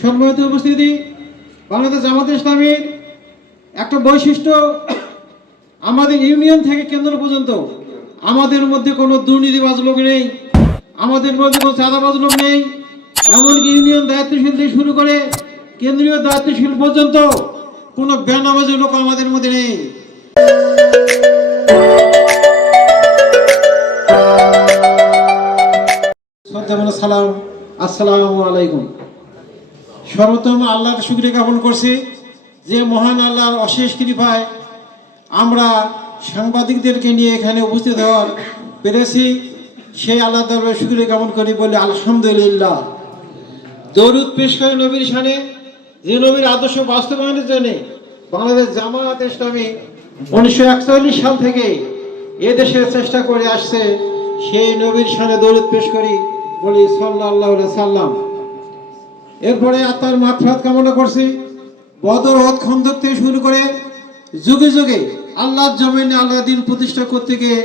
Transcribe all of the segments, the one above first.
সম্মানিত উপস্থিতি, বাংলাদেশ জামাতে ইসলামীর একটা বৈশিষ্ট্য, আমাদের ইউনিয়ন থেকে কেন্দ্র পর্যন্ত আমাদের মধ্যে কোনো দুর্নীতিবাজ লোক নেই, আমাদের মধ্যে কোনো চাঁদাবাজ লোক নেই। এমনকি ইউনিয়ন দায়িত্বশীল থেকে শুরু করে কেন্দ্রীয় দায়িত্বশীল পর্যন্ত কোনো বেনামাজি লোক আমাদের মধ্যে নেই। সালাম, আসসালামু আলাইকুম। সর্বপ্রথম আল্লাহর শুকরিয়া জ্ঞাপন করছি যে মহান আল্লাহর অশেষ কৃপায় আমরা সাংবাদিকদেরকে নিয়ে এখানে উপস্থিত হওয়ার পেরেছি। সেই আল্লাহ দরবারে শুকরিয়া জ্ঞাপন করি, বলি আলহামদুলিল্লাহ। দরুদ পেশ করে নবীর শানে, যে নবীর আদর্শ বাস্তবায়নের জন্য বাংলাদেশ জামাত ইসলামী 1941 সাল থেকে এদেশের চেষ্টা করে আসছে, সেই নবীর শানে দরুদ পেশ করি, বলি সাল্লাল্লাহু আলাইহি সাল্লাম। এরপরে আত্মার মাগফিরাত কামনা করছি। বদর, ওহদ, খন্দক থেকে শুরু করে যুগে যুগে আল্লাহর জমিনে আল্লাহ দিন প্রতিষ্ঠা করতে গিয়ে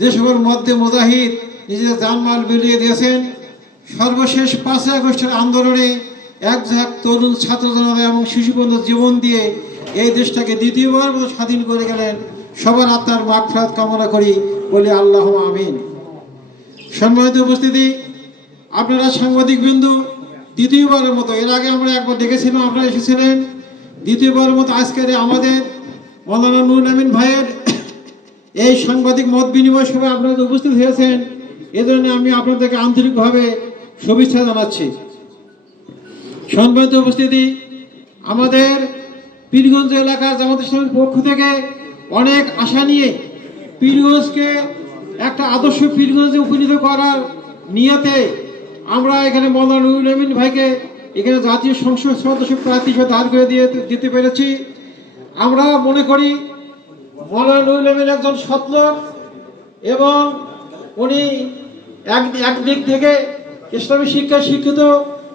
যে সকল মধ্যে মুজাহিদ নিজেদের জানমাল বিলিয়ে দিয়েছেন, সর্বশেষ 5 আগস্টের আন্দোলনে এক তরুণ ছাত্র জনতা এবং শিশু বন্ধু জীবন দিয়ে এই দেশটাকে দ্বিতীয়বার মতো স্বাধীন করে গেলেন। সবার আত্মার মাগফিরাত কামনা করি, বলি আল্লাহুম্মা আমিন। সম্মানিত উপস্থিতি, আপনারা সাংবাদিক বিন্দু দ্বিতীয়বারের মতো, এর আগে আমরা একবার দেখেছিলাম, আপনারা এসেছিলেন। দ্বিতীয়বারের মতো আজকের আমাদের মৌলানা নুরুল আমিন ভাইয়ের এই সাংবাদিক মত বিনিময় সভায় আপনারা উপস্থিত হয়েছেন, এজন্য আমি আপনাদেরকে আন্তরিকভাবে শুভেচ্ছা জানাচ্ছি। সম্মানিত উপস্থিতি, আমাদের পীরগঞ্জ এলাকার জামাত ইসলামীর পক্ষ থেকে অনেক আশা নিয়ে পীরগঞ্জকে একটা আদর্শ পীরগঞ্জে উপনীত করার নিয়তে আমরা এখানে মৌলানা নুরুল আমিন ভাইকে এখানে জাতীয় সংসদ সদস্য প্রার্থী হিসেবে দাঁড় করে দিতে পেরেছি। আমরা মনে করি মৌলানা নুরুল আমিন একজন সৎ লোক এবং উনি একদিক থেকে ইসলামী শিক্ষায় শিক্ষিত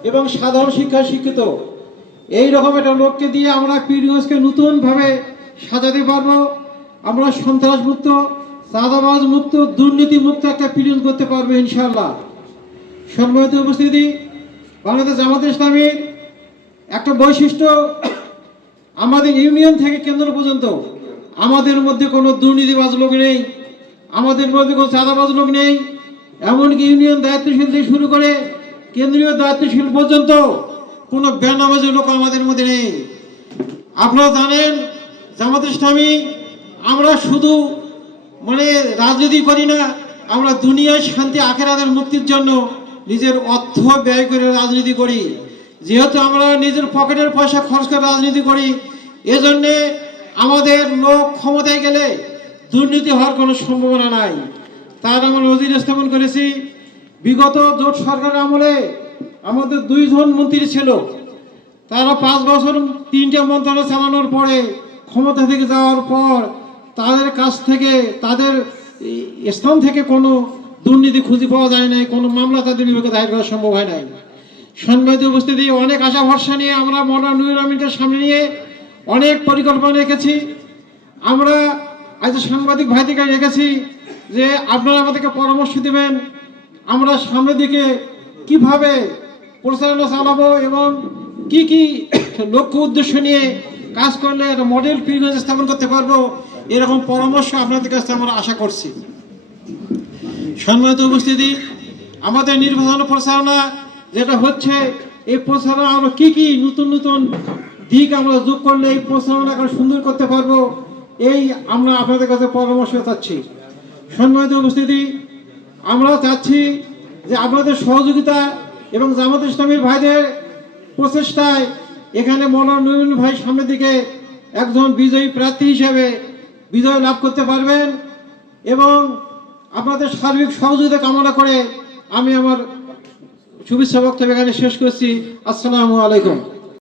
এবং সাধারণ শিক্ষায় শিক্ষিত। এই রকম একটা লোককে দিয়ে আমরা পীরগঞ্জকে নতুনভাবে সাজাতে পারবো। আমরা সন্ত্রাস মুক্ত, চাঁদাবাজ মুক্ত, দুর্নীতি মুক্ত একটা পীরগঞ্জ করতে পারবো ইনশাআল্লাহ। সম্মানিত উপস্থিতি, বাংলাদেশ জামাতে ইসলামীর একটা বৈশিষ্ট্য, আমাদের ইউনিয়ন থেকে কেন্দ্র পর্যন্ত আমাদের মধ্যে কোনো দুর্নীতিবাজ লোক নেই, আমাদের মধ্যে কোনো চাঁদাবাজ লোক নেই। এমনকি ইউনিয়ন দায়িত্বশীল থেকে শুরু করে কেন্দ্রীয় দায়িত্বশীল পর্যন্ত কোনো বেনামাজি লোক আমাদের মধ্যে নেই। আপনারা জানেন জামাতে ইসলামী আমরা শুধু রাজনীতি করি না, আমরা দুনিয়ায় শান্তি আখিরাতের মুক্তির জন্য নিজের অর্থ ব্যয় করে রাজনীতি করি। যেহেতু আমরা নিজের পকেটের পয়সা খরচ করে রাজনীতি করি, এজন্যে আমাদের লোক ক্ষমতায় গেলে দুর্নীতি হওয়ার কোনো সম্ভাবনা নাই। তার আমরা নজির স্থাপন করেছি। বিগত জোট সরকারের আমলে আমাদের 2 জন মন্ত্রী ছিল, তারা 5 বছর 3টে মন্ত্রণালয় চালানোর পরে ক্ষমতা থেকে যাওয়ার পর তাদের কাছ থেকে, তাদের স্থান থেকে কোনো দুর্নীতি খুঁজে পাওয়া যায় নাই, কোনো মামলা তাদের বিভাগে দায়ের করা সম্ভব হয় নাই। সম্মানিত উপস্থিতি, অনেক আশা ভরসা নিয়ে আমরা মৌলানা নুরুল আমিনকে সামনে নিয়ে অনেক পরিকল্পনা রেখেছি। আমরা আজ সাংবাদিক ভাইদেরকে রেখেছি যে আপনারা আমাদেরকে পরামর্শ দেবেন আমরা সামনের দিকে কিভাবে পরিচালনা চালাবো এবং কি কি লক্ষ্য উদ্দেশ্য নিয়ে কাজ করলে একটা মডেল পীরগঞ্জ স্থাপন করতে পারবো, এরকম পরামর্শ আপনাদের কাছে আমরা আশা করছি। সম্মানিত উপস্থিতি, আমাদের নির্বাচন প্রচারণা যেটা হচ্ছে, এই প্রচারণা আমরা কি কি নতুন নতুন দিক আমরা যোগ করলে এই প্রচারণা সুন্দর করতে পারবো, এই আমরা আপনাদের কাছে পরামর্শ চাচ্ছি। সম্মানিত উপস্থিতি, আমরা চাচ্ছি যে আপনাদের সহযোগিতা এবং জামাত ইসলামীর ভাইদের প্রচেষ্টায় এখানে মৌলানা নুরুল ভাই সামনের দিকে একজন বিজয়ী প্রার্থী হিসেবে বিজয় লাভ করতে পারবেন এবং আপনাদের সার্বিক সহযোগিতা কামনা করে আমি আমার শুভেচ্ছা বক্তব্য এখানে শেষ করছি। আসসালামু আলাইকুম।